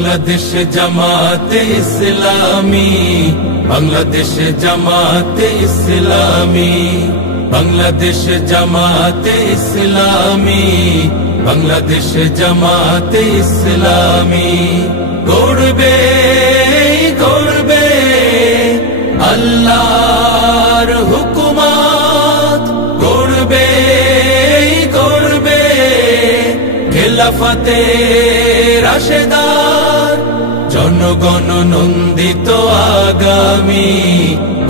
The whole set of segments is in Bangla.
বাংলাদেশ জামাতে ইসলামী, বাংলাদেশ জামাতে ইসলামী, বাংলাদেশ জামাতে ইসলামী, বাংলাদেশ জামাতে ইসলামী গড়বে গড়বে আল্লাহর হুকুমত, গড়বে গড়বে খেলাফতে রাশেদার, জনগণ নন্দিত আগামী,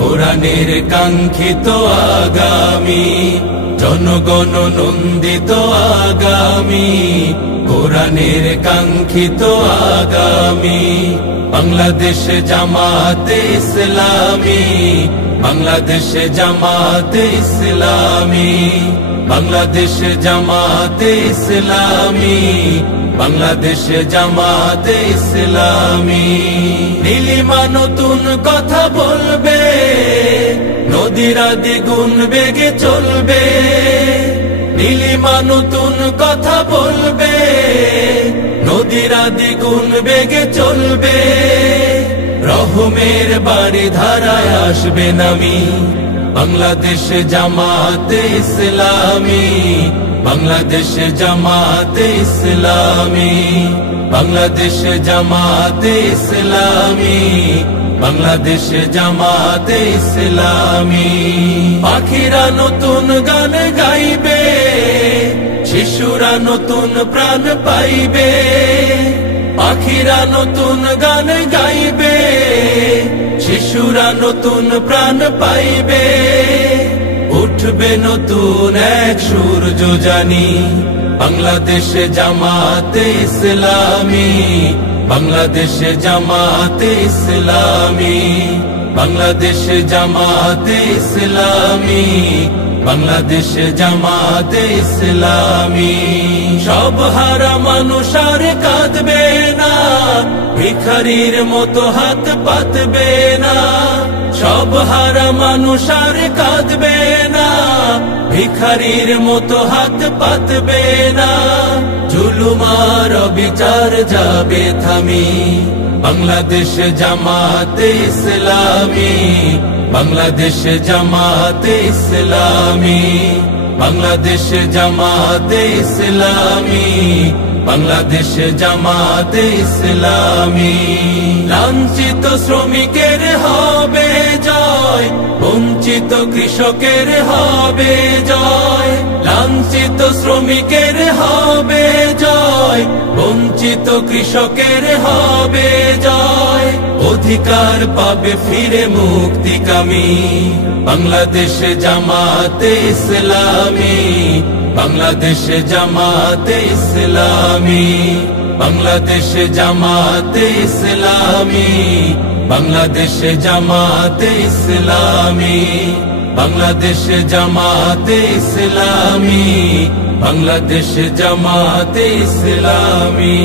কোরআনের কাঙ্ক্ষিত আগামী, জনগণ নন্দিত আগামী, কোরআনের কাঙ্ক্ষিত আগামী। বাংলাদেশ জামাতে ইসলামী, বাংলাদেশ জামাতে ইসলামী, বাংলাদেশ জামাতে ইসলামী, বাংলাদেশ জামাতে ইসলামী। নীলিমা নতুন কথা বলবে, নদীরা দ্বিগুণ বেগে চলবে, নীলিমা নতুন কথা বলবে, নদীরা দ্বিগুণ বেগে চলবে, রহমের বাড়ি ধারায় আসবে নামি। বাংলাদেশ জামাতে ইসলামী, বাংলাদেশ জামাতে ইসলামী, বাংলাদেশ জামাতে ইসলামী, বাংলাদেশ জামাতে ইসলামী। পাখিরা নতুন গান গাইবে, শিশুরা নতুন প্রাণ পাইবে, পাখিরা নতুন গান গাইবে, শিশুরা নতুন প্রাণ পাইবে, উঠবে নতুন এক সূর্য জানি। বাংলাদেশ জামাতে ইসলামী, বাংলাদেশ জামাতে ইসলামী, বাংলাদেশ জামাতে ইসলামী, বাংলাদেশ জামাতে ইসলামী। সব হারা মানুষ আর কাঁদবে না, ভিখারির মতো হাত পাতবে না, সব হারা মানুষ আর কাঁদবে না, ভিখারির মতো হাত পাতবে না, জুলুমার বিচার যাবে থামি। বাংলাদেশ জামাতে ইসলামী, বাংলাদেশ জামাতে ইসলামী, বাংলাদেশ জামাতে ইসলামী, বাংলাদেশ জামাতে ইসলামী। লাঞ্ছিত শ্রমিকের হবে জয়, বঞ্চিত কৃষকের হবে জয়, লাঞ্ছিত শ্রমিকের হবে জয়, বঞ্চিত কৃষকের হবে জয়, অধিকার পাবে ফিরে মুক্তিকামী। বাংলাদেশ জামাতে ইসলামী, বাংলাদেশ জামাতে ইসলামী, বাংলাদেশ জামাতে ইসলামী, বাংলাদেশ জামাতে ইসলামী, বাংলাদেশ জামাতে ইসলামী, বাংলাদেশ জামাতে ইসলামী।